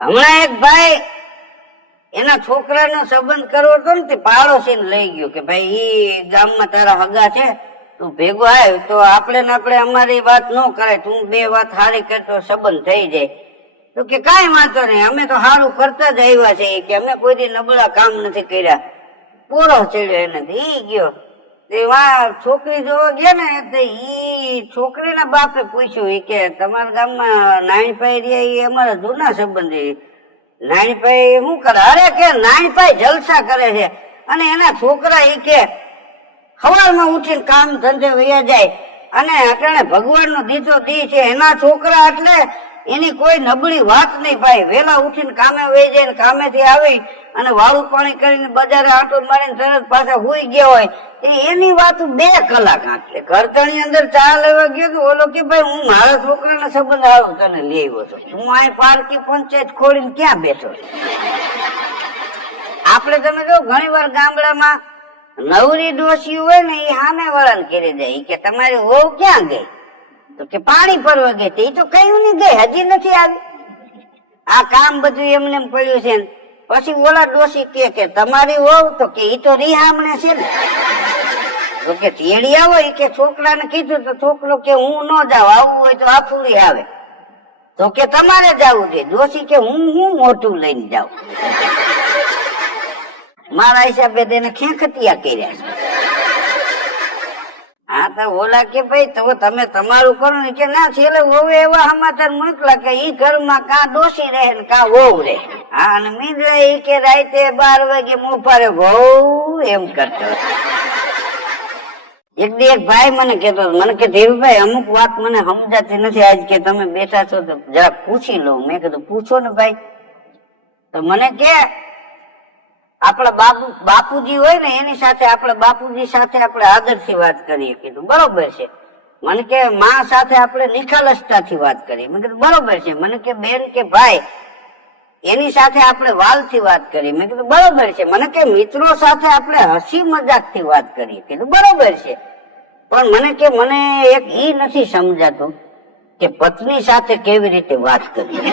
હમણાં એક ભાઈ એના છોકરાનો સંબંધ કરવો હતો ને તે પાડોશીને લઈ ગયો કે ભાઈ ઈ ગામમાં તારા હગા છે, તું ભેગો આવ તો આપણે ને આપણે અમારી વાત ન કરે, તું બે વાત સારી કરતો સંબંધ થઈ જાય. તો કે કાંઈ વાંધો નહીં, અમે તો સારું કરતા જ આવ્યા છે કે અમે કોઈ દી નબળા કામ નથી કર્યા. પૂરો ચડ્યો એનાથી ઈ ગયો. છોકરી જોવા ગયા ને એટલે ઈ છોકરીના બાપે પૂછ્યું કે તમારા ગામમાં નાનીભાઈ રહ્યા એ અમારા જૂના સંબંધી, નાનીભાઈ શું કરે? અરે કે નાનીભાઈ જલસા કરે છે અને એના છોકરા એ કે સવારમાં ઉઠીને કામ ધંધે વયા જાય અને અટાણે ભગવાનનો દીધો દી છે. એના છોકરા એટલે એની કોઈ નબળી વાત નહીં ભાઈ, વેલા ઉઠીને કામે વહી જાય ને કામેથી આવી અને વાળું પાણી કરીને બજારે આટો મારીને તરત પાછા હુઈ ગયા હોય. એની વાત 2 કલાક આંખે ઘરતણી અંદર ચા લેવા ગયો તો ઓલો કે ભાઈ હું મારા છોકરાના સંબંધ આવું તને લઈ આવ્યો છું, હું આ પાર્કી પંચાયત ખોડીને ક્યાં બેઠો? આપણે તમે જો ઘણી વાર ગામડામાં નવરી ડોસી હોય ને એ સામે વાળાને કરી જાય કે તમારી વહુ ક્યાં ગઈ? તો કે પાણી ભરવા ગઈ. એ તો કયું નહીં ગઈ, હજી નથી આવી. આ કામ બધું એમને એમ પડ્યું છે. પછી ઓલા ડોસી કે તમારી વહુ? તો કે ઈ તો રીહામણે છે ને. તો કે તેડી આવો કે છોકરાને કીધું તો છોકરો કે હું ન જાઉં, આવવું હોય તો આફુડી આવે. તો કે તમારે જવું છે. ડોસી કે હું મોટું લઈને જાઉં. મારા હિસાબે તેને ખેંખતિયા કર્યા છે. હા તો ઓલા કે ભાઈ તો તમે તમારું કરો ને કે ના છેલ્લે વહુ એવા સમાચાર મોકલા કે ઈ ઘરમાં કા ડોસી રહે ને કા વહુ રહે. હા અને મીંડળા ઈ કે રાતે 12 વાગે મોફારે વહુ એમ કરતો. એક ભાઈ મને કેતો, મને કે ધીરુભાઈ અમુક વાત મને સમજાતી નથી, આજ કે તમે બેઠા છો તો જરા પૂછી લઉં. મેં કીધું પૂછો ને ભાઈ. તો મને કે આપણા બાપુજી હોય ને એની સાથે આપણે બાપુજી સાથે આપણે આદરથી વાત કરીએ. કીધું બરોબર છે. મને કે માં સાથે આપણે નિખાલસતાથી વાત કરીએ. મેં કીધું બરોબર છે. મને કે બેન કે ભાઈ એની સાથે આપણે વાલથી વાત કરીએ. મેં કીધું બરોબર છે. મને કે મિત્રો સાથે આપણે હસી મજાકથી વાત કરીએ. કીધું બરોબર છે. પણ મને કે મને એક ઈ નથી સમજાતું કે પત્ની સાથે કેવી રીતે વાત કરવી.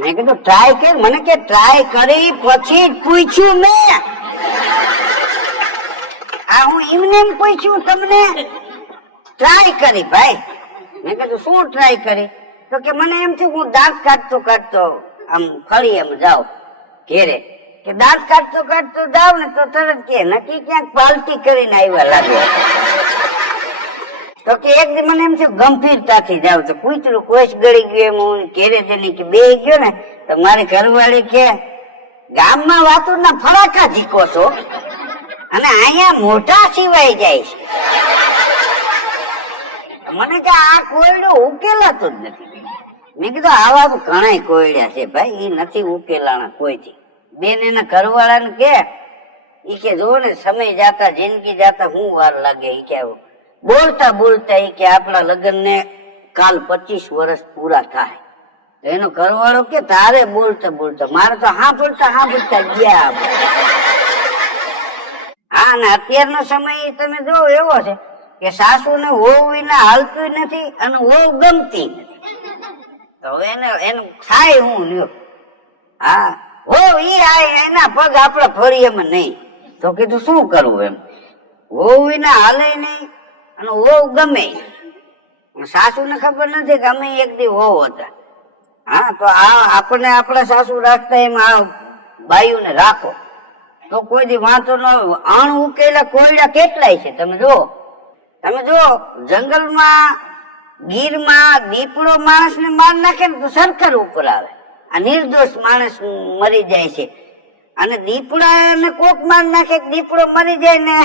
મેં કીધું ટ્રાય કર. મને કે ટ્રાય કરી પછી જ પૂછ્યું મેં. આ હું એમને એમ પૂછ્યું તમને? ટ્રાય કરી ભાઈ. મેં કીધું શું ટ્રાય કરી? તો કે મને એમ થયું હું દાંત કાઢતો આમ ફરી એમ જાઉં ઘેરે, કે દાંત કાઢતો જાવ ને તો તરત કે નક્કી ક્યાંક પાલટી કરીને આવ્યા લાગે. તો કે એક દી મને એમ થયું ગંભીરતાથી જાવ તો કૂતરું કોઈશ ગળી ગયું એમ હું ઘેરે જઈને કે બે ગયો ને તો મારી ઘરવાળી કે ગામમાં વાતો ના ફરાકા ઝીકો છો અને અહીંયા મોઢા સિવાય જાય છે. મને કે આ કોયડો ઉકેલાતું જ નથી. મેં કીધું આવા તો ઘણા કોયડ્યા છે ભાઈ, એ નથી ઉકેલાણા કોઈથી. બેન એના ઘરવાળાને કે ઈ કે જો ને સમય જાતા જિંદગી જાતા હું વાર લાગે. ઈ કે બોલતા ઈ કે આપણા લગ્ન ને કાલ 25 વર્ષ પૂરા થાય. એનો ઘરવાળો કે તારે બોલતા મારે તો હા બોલતા ગયા. હા ને અત્યારનો સમય તમે જો એવો છે કે સાસુ ને વહુ વિના હાલતું નથી અને વહુ ગમતી નથી. તો એનું થાય હું લ્યો. હા વહુ ઈ એના પગ આપડે ફરી એમ નહીં. તો કીધું શું કરવું એમ? વહુ વિના હાલે નહીં અને વહુ ગમે. સાસુ ને ખબર નથી કે અમે એક દી વહુ હતા. હા તો આપણે આપણા સાસુ રાખતા એમ આ બાયુ ને રાખો તો કોઈ દી વાંધો ન. અણ ઉકેલા કોયડા કેટલાય છે તમે જો જંગલમાં ગીરમાં દીપડો માણસ ને માર નાખે ને તો સરકાર ઉપર આવે. આ નિર્દોષ માણસ મરી જાય છે અને દીપડા ને કોક માર નાખે દીપડો મરી જાય ને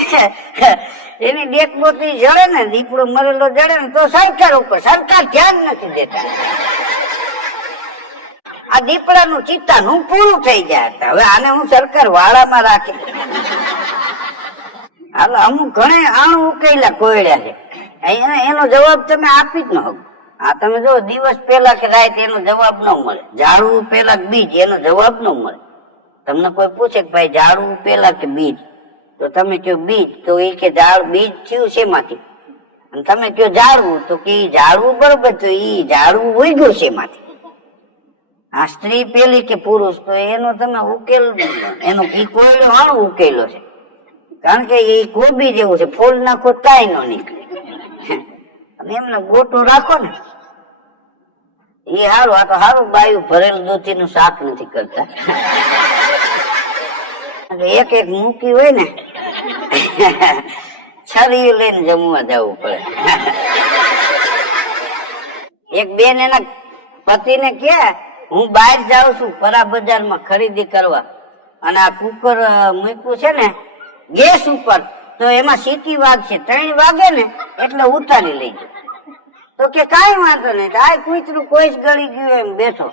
એની ડેક બોતરી જડે ને દીપડો મરેલો જડે ને તો સરકાર ઉપર. સરકાર ધ્યાન નથી દેતા. આ દીપડાનું ચિત્તાનું પૂરું થઈ જાય. હવે આને હું સરકાર વાળામાં રાખી. હાલ અમુક ઘણે આણું ઉકેલા કોયડ્યા છે. એનો જવાબ તમે આપી જ ન હકો. આ તમે જો દિવસ પેલા કે રાત એનો જવાબ ન મળે. ઝાડવું પેલા બીજ એનો જવાબ ન મળે. તમને કોઈ પૂછે કે ભાઈ ઝાડવું પેલા કે બીજ, તો તમે કયો બીજ, તો એ કે બીજ થયું શેમાંથી? અને તમે કયો ઝાડવું, તો કે ઝાડવું બરોબર, તો ઈ ઝાડવું ઉગ્યું શેમાંથી? આ સ્ત્રી પેલી કે પુરુષ, તો એનો તમે ઉકેલ, એનો ઈ કોયડો હાણું ઉકેલો છે, કારણ કે એ ગોબી જેવું છે, ફૂલ નાખો કાંઈ નો નીકળે. અને એમને ગોટું રાખો ને એ હારું. આ તો હારું બાયું ભરેલું દૂધી નું શાક નથી કરતા. એક એક મૂકી હોય ને છરી લઈને જમવા જવું પડે. એક બેન એના પતિને કે હું બહાર જાઉં છું પરા બજારમાં ખરીદી કરવા, અને આ કુકર મૂક્યું છે ને ગેસ ઉપર, તો એમાં સીટી વાગશે, 3 વાગે ને એટલે ઉતારી લેજો. તો કે કાંઈ વાંધો નહીં, આ કૂતરું કોઈ જ ગળી ગયું એમ બેઠો.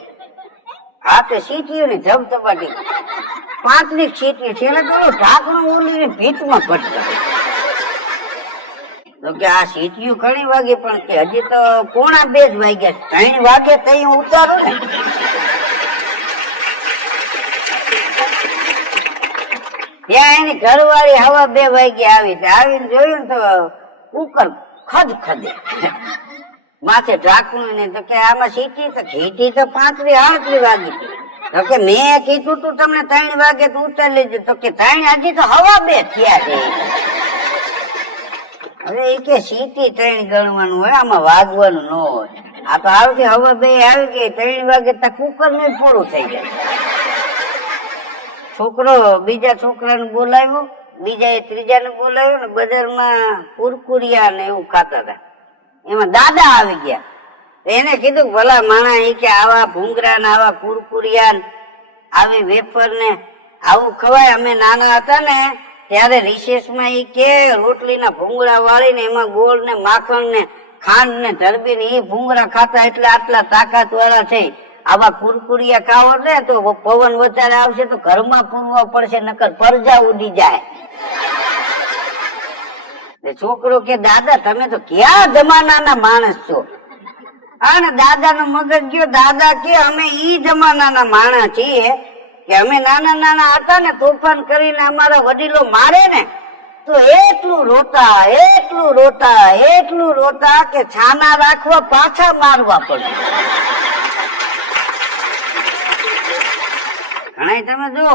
હા તો સીટીઓ ને ધબધબાટી 35 સીટી છે, એને તો ઢાંકણું ઓલીને ભીતમાં પટકા. તો કે આ સીટીયું ઘણી વાગે, પણ કે હજી તો 1:45 જ વાગ્યા, 3 વાગે તો હું ઉતારું ને. ત્યાં એની ઘરવાળી હવા 2 વાગે આવી, આવીને જોયું ને તો કુકર ખદખદે, માથે ઢાંકણું ને. તો કે આમાં સીટી તો 35-38 વાગી. તો કે મેં કીધું તું તમને 3 વાગે તો ઉતારી લેજો. તો કે 3 હજી તો હવા 2 થયા છે. હવે એ કે સીટી 3 ગણવાનું હોય, આમાં વાગવાનું ન હોય. આ તો આવતી હવા 2 આવી ગઈ, 3 વાગે તો કુકર નું પૂરું થઈ જાય. છોકરો બીજા છોકરાને બોલાવ્યો, બીજા ત્રીજાને બોલાવ્યો ને બજારમાં કુરકુરિયા ને એવું ખાતા હતા. એમાં દાદા આવી ગયા. એને કીધું ભલા માણા, એ કે આવા ભૂંગરા ને આવા કુરકુરિયા આવી વેફર ને આવું ખવાય? અમે નાના હતા ને ત્યારે રિસેસમાં ઈ કે રોટલીના ભૂંગળા વાળીને એમાં ગોળ ને માખણ ને ખાંડ ને ધરબી ને એ ભૂંગળા ખાતા, એટલે આટલા તાકાત વાળા છે. આવા કુરકુરિયા ખાવો ને તો પવન વધારે આવશે તો ઘરમાં પૂરવા પડશે, નકર પરજા ઉડી જાય. છોકરો કે દાદા તમે તો ક્યાં જમાનાના માણસ છો? અને દાદા નો મગજ ગયો. દાદા કે અમે ઈ જમાનાના માણસ છીએ કે અમે નાના નાના હતા ને તોફાન કરીને અમારા વડીલો મારે ને તો એટલું રોતા કે છાના રાખવા પાછા મારવા પડે. ઘણા તમે જો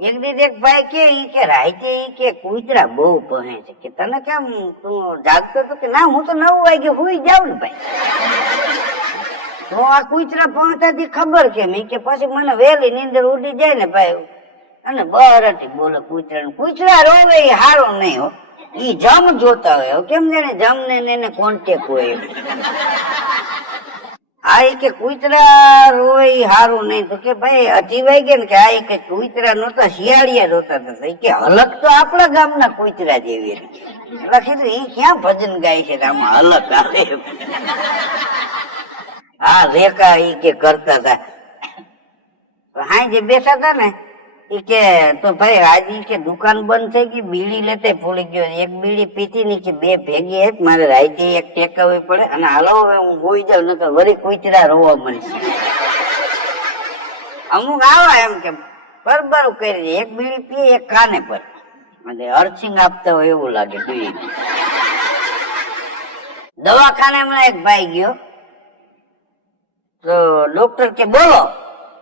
એક દી એક ભાઈ કે ઈ કે રાતે ઈ કે કૂતરા બહુ પહે છે, કે તને કેમ તું જાગતો તો? કે ના હું તો 9 વાગે હુઈ જાઉં ને ભાઈ. તો આ કૂતરા પહોંચતાથી ખબર કેમ? કે પછી મને વહેલી નીંદર ઉડી જાય ને ભાઈ, અને બરાટી બોલે કૂતરા. કૂતરા રોવે એ હારો નહીં હો, ઈ જમ જોતા હોય. કેમ જાણે જમ ને એને કોન્ટેક હોય. આ કે કૂતરા રોવે એ હારું નહીં. તો કે ભાઈ 2:30 વાગે ને કે આ કે કૂતરા નહોતા, શિયાળિયા રોતા હતા. કે હલક તો આપણા ગામના કૂતરા જેવી. એટલે કીધું એ ક્યાં ભજન ગાય છે આમાં હલક આવે? હા રેખા ઈ કે કરતા હતા. હા જે બેઠા હતા ને ઈ કે તો ભાઈ આજે કે દુકાન બંધ થઈ ગઈ, બીડી લેતે ભૂલી ગયો. એક બીડી પીતી ની કે 2 ભેગી હે, મારે રાતે એક ટેકાવી પડે, અને હાલો હવે હું હોઈ જાઉં નકર વળી કૂતરા રોવા મળશે. અમુક આવા એમ કે બરબરું કરી, એક બીડી પીએ એક કાને પર, અને અર્થિંગ આપતા હોય એવું લાગે. બીડી દવાખાને હમણાં એક ભાઈ ગયો તો ડોક્ટર કે બોલો.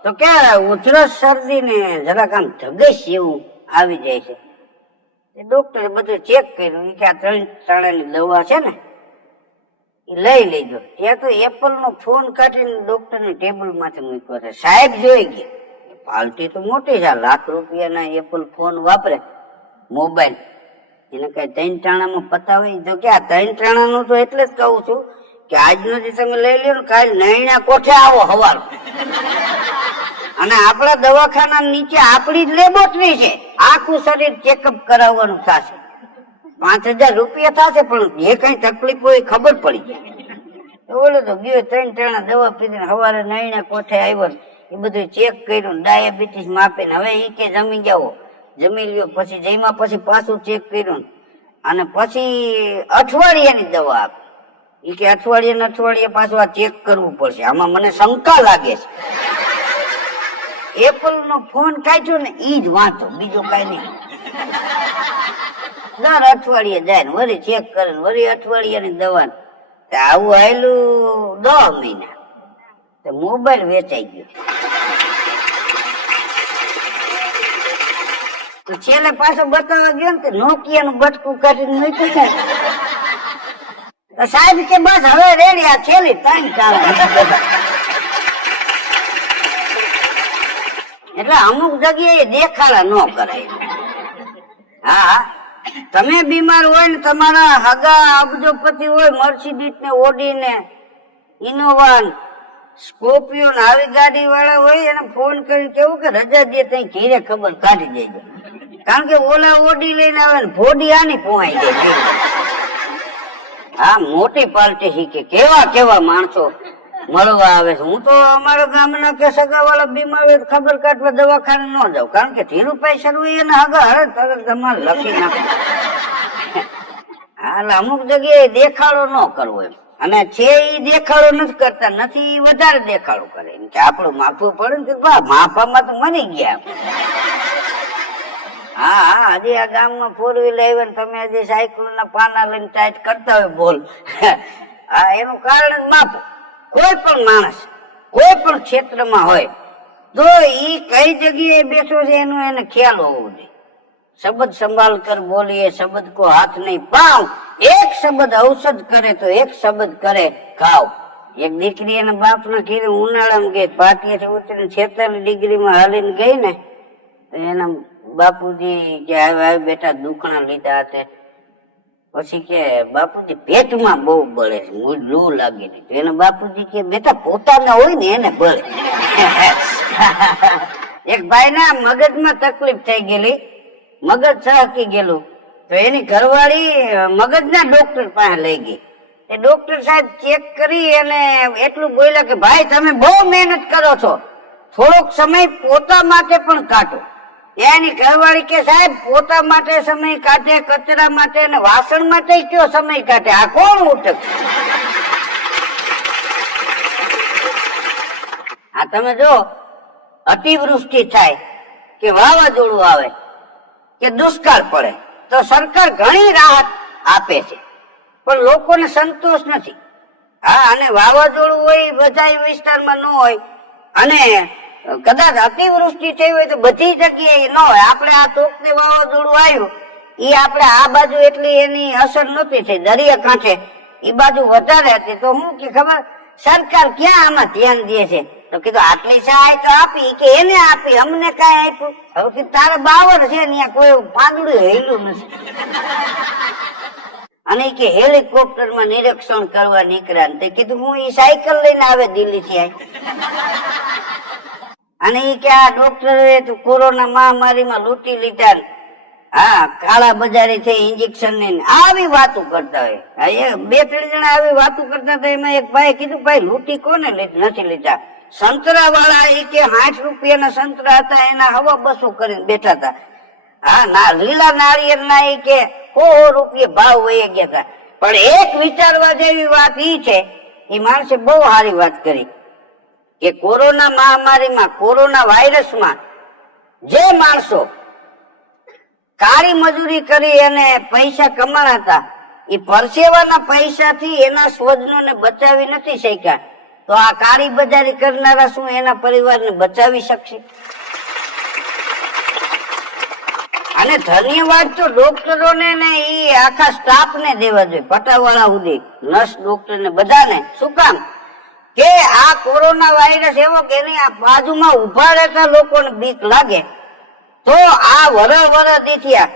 તો કે ઉધરસ શરદી ને જરાક આમ ધગશ એવું આવી જાય છે. ડોક્ટરે બધું ચેક કર્યું, કે આ 3 ટાણાની દવા છે ને એ લઈ લેજો. ત્યાં તો એપલ નો ફોન કાઢીને ડોક્ટર ની ટેબલ માંથી મૂક્યો છે. સાહેબ જોઈ ગયા, પાલટી તો મોટી છે, લાખ રૂપિયાના એપલ ફોન વાપરે, મોબાઈલ, એને કઈ 3 ટાણામાં પતાવે? તો કે આ 3 ટાણાનું તો એટલે જ કહું છું કે આજનો જે તમે લઈ લ્યો ને કાલે નૈણા કોઠે આવો હવાર. અને આપણા દવાખાના નીચે આપણી જ લેબોરેટરી છે, આખું શરીર ચેકઅપ કરાવવાનું થશે. 5000 રૂપિયા થશે, પણ જે કઈ તકલીફ હોય ખબર પડી જાય. ઓલો તો ગયો 3 ટાણા દવા પીધીને સવારે નૈણા કોઠે આવ્યો, એ બધું ચેક કર્યું, ડાયાબિટીસ માપીને હવે એ કે જમી જાઓ, જમી લ્યો. પછી જમ્યા પછી પાછું ચેક કર્યું, અને પછી અઠવાડિયાની દવા આપી. એ કે અઠવાડિયે પાછું આ ચેક કરવું પડશે, આમાં મને શંકા લાગે છે. એપલ નો ફોન કાઢ્યો ને ઈ જ વાંચો, બીજો કઈ નહીં. દર અઠવાડિયે જાય ને વળી ચેક કરે ને વળી અઠવાડિયાની દવા. આવું આવેલું 10 મહિના મોબાઈલ વેચાઈ ગયો. તો છેલ્લે પાછો બતાવવા ગયો ને નોકિયા નું બટકું કાઢીને મૂક્યું ને સાહેબ કે બસ હવે રેડી આ છેલ્લી 3 ચાલે. એટલે અમુક જગ્યાએ દેખાડા ન કરાય. હા તમે બીમાર હોય ને તમારા હગા અબજોપતિ હોય મર્સિડીઝ ને ઓડી ને ઇનોવા સ્કોર્પિયો ને આવી ગાડી વાળા હોય એને ફોન કરી કેવું કે રજા દે તઈ ઘીરે ખબર કાઢી દેજો. કારણ કે ઓલા ઓડી લઈને આવે ને ભોડી આની પોહાઈ જાય. હા મોટી પાર્ટી શીખે કેવા કેવા માણસો મળવા આવે છે. હું તો અમારા ગામના કે સગા વાળા બીમાર હોય ખબર કાઢવા દવાખાને ન જાઉં. કારણ કે ધીરુભાઈ શરૂ એને હગા હરે તરત તમારે લખી નાખે. એટલે અમુક જગ્યાએ દેખાડો ન કરવો એમ. અને છે એ દેખાડો નથી કરતા, નથી વધારે દેખાડો કરે એમ કે આપણું માફવું પડે ને માફામાં તો મરી ગયા. હા હજી આ ગામમાં 4 વ્હીલ આવે ને તમે હજી સાયકલ ના પાના લઈને ટાઈટ કરતા હોય બોલ. હા એનું કારણ માફ. કોઈ પણ માણસ કોઈ પણ ક્ષેત્રમાં હોય તો ઈ કઈ જગ્યાએ બેઠો છે એનો એને ખ્યાલ હોવો જોઈએ. શબ્દ સંભાળ કર બોલીએ શબ્દ કો હાથ નહીં પાવ. એક શબ્દ ઔષધ કરે તો એક શબ્દ કરે ઘાવ. એક દીકરી એના બાપ ના ઘીરે ઉનાળામાં ગઈ પાટીએથી ઉતરીને 46 ડિગ્રીમાં હાલીને ગઈ ને તો એના બાપુજી કે આવે બેટા દુખણા લીધા હતા. પછી કે બાપુજી પેટમાં બહુ બળે છે લૂ લાગી ગઈ. એના બાપુજી કે બેટા પોતાના હોય ને એને બળે. એક ભાઈ ના મગજમાં તકલીફ થઈ ગયેલી, મગજ સહકી ગયેલું તો એની ઘરવાળી મગજના ડોક્ટર પાસે લઈ ગઈ. એ ડોક્ટર સાહેબ ચેક કરી અને એટલું બોલ્યા કે ભાઈ તમે બહુ મહેનત કરો છો, થોડોક સમય પોતા માટે પણ કાઢો. એની ઘરવાળી કે સાહેબ પોતા માટે સમય કાઢે, કચરા માટે અને વાસણ માટે કયો સમય કાઢે, આ કોણ ઉઠક? આ તમે જો અતિવૃષ્ટિ થાય કે વાવાઝોડું આવે કે દુષ્કાળ પડે તો સરકાર ઘણી રાહત આપે છે પણ લોકોને સંતોષ નથી. હા અને વાવાઝોડું હોય બધા વિસ્તારમાં ન હોય અને કદાચ અતિવૃષ્ટિ થઈ હોય તો બધી જગ્યાએ ન હોય. આપણે આ તોકને વાવાઝોડું આવ્યું એ આપણે આ બાજુ એટલી એની અસર નહોતી થઈ, દરિયા કાંઠે એ બાજુ વધારે હતી. તો હું કે ખબર સરકાર ક્યાં આમાં ધ્યાન દે છે? તો કીધું આટલી સહાય તો આપી કે એને આપી, અમને કઈ આપ્યું? હવે કે તારે બાવર છે ત્યાં કોઈ પાંદડું હેલું નથી. અને કે હેલિકોપ્ટર માં નિરીક્ષણ કરવા નીકળ્યા તે કીધું હું એ સાયકલ લઈને આવે દિલ્હી થી. અને એ કે આ ડોક્ટરે કોરોના મહામારીમાં લૂંટી લીધા, હા કાળા બજારી થઈ ઇન્જેક્શન ને આવી વાતો કરતા હોય. 2-3 જણા આવી વાતો કરતા હતા. એમાં એક ભાઈ કીધું ભાઈ લૂંટી કોને નથી લીધા? સંતરા વાળા એ કે 60 રૂપિયાના સંતરા હતા એના હવા 200 કરીને બેઠા હતા. હા ના લીલા નાળિયેર ના એ કે 100 રૂપિયા ભાવ વહી ગયા હતા. પણ એક વિચારવા જેવી વાત ઈ છે, એ માણસે બહુ સારી વાત કરી કે કોરોના મહામારીમાં કોરોના વાયરસમાં જે માણસો કાળી મજૂરી કરી અને પૈસા કમાણા હતા એ પરસેવાના પૈસાથી એના સ્વજનોને બચાવી નથી શક્યા. તો આ કાળી બજારી કરનારા શું એના પરિવારને બચાવી શકશે? અને ધન્યવાદ તો ડોક્ટરોને ને એ આખા સ્ટાફ ને દેવા જોઈએ, પટાવાળા સુધી, નર્સ ડોક્ટર ને બધાને. શું કામ કે આ કોરોના વાયરસ એવો કે એની આ બાજુમાં ઉભા રહેતા લોકોને બીક લાગે તો આ વરહ દીથિયા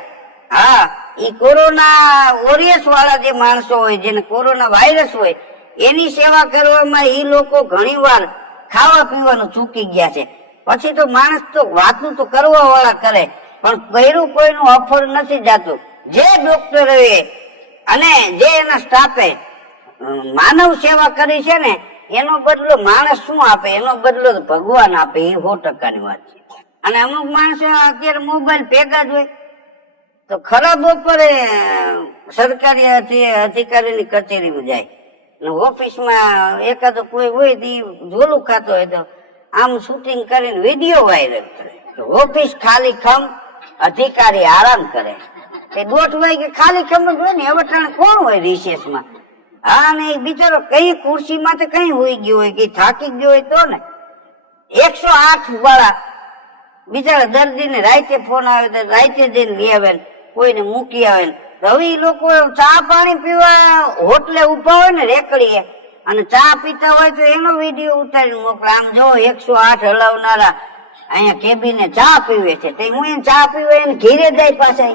હા એ કોરોના વોરિયર્સ વાળા જે માણસો હોય જેને કોરોના વાયરસ હોય એની સેવા કરવામાં એ લોકો ઘણી વાર ખાવા પીવાનું ચૂકી ગયા છે. પછી તો માણસ તો વાતું તો કરવા વાળા કરે પણ કર્યું કોઈનું અફર નથી જાતું. જે ડોક્ટરોએ અને જે એના સ્ટાફે માનવ સેવા કરી છે ને એનો બદલો માણસ શું આપે? એનો બદલો ભગવાન આપે. એ 100%ની વાત છે. અને અમુક માણસો અત્યારે મોબાઈલ ભેગા જ હોય તો ખરાબ બપોરે સરકારી અધિકારીની કચેરીમાં જાય, ઓફિસમાં એકાદો કોઈ હોય તો ઝોલું ખાતો હોય તો આમ શૂટિંગ કરીને વિડીયો વાયરલ કરે. ઓફિસ ખાલી ખમ, અધિકારી આરામ કરે. એ 1:30 વાગે ખાલી ખમ જ હોય ને. હવે કોણ હોય રિસેસમાં? હા ને એ બિચારો કઈ ખુરશી માંથી કઈ હોઈ ગયો હોય કે થાકી ગયો હોય તો ને 108 વાળા બિચારા દર્દીને રાતે ફોન આવે તો રાતે જઈને લઈ આવે ને કોઈને મૂકી આવે ને. હવે ઈ લોકો ચા પાણી પીવા હોટલે ઉભા હોય ને રેકડીએ અને ચા પીતા હોય તો એનો વિડીયો ઉતારીને મોકલે. આમ જો 108 હલાવનારા અહીંયા કેબીને ચા પીવે છે તો હું એને ચા પીવે એને ઘીરે જાય પાછા.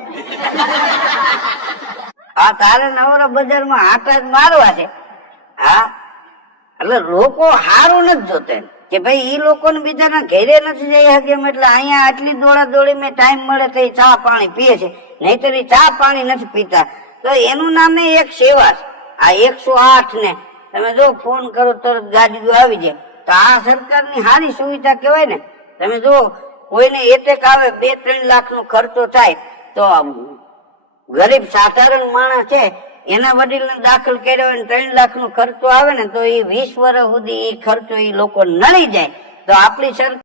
આ તારે નવરા બજારમાં આટા જ મારવા છે. હા એટલે લોકો હારું નથી જોતા કે ભાઈ ઈ લોકોને બીજાના ઘેરે નથી જઈ શકે એટલે અહીંયા આટલી દોડા દોડી મેં ટાઈમ મળે તો એ ચા પાણી પીએ છે, નહીતર એ ચા પાણી નથી પીતા. તો એનું નામે એક સેવા છે. આ 108 ને તમે જો ફોન કરો તરત ગાડીઓ આવી જાય તો આ સરકારની સારી સુવિધા કહેવાય ને. તમે જો કોઈને એટેક આવે 2-3 લાખનો ખર્ચો થાય તો ગરીબ સાધારણ માણસ છે એના વડીલને દાખલ કર્યો હોય 3 લાખનો ખર્ચો આવે ને તો એ 20 વર્ષ સુધી એ ખર્ચો એ લોકો નડી જાય. તો આપણી સરકાર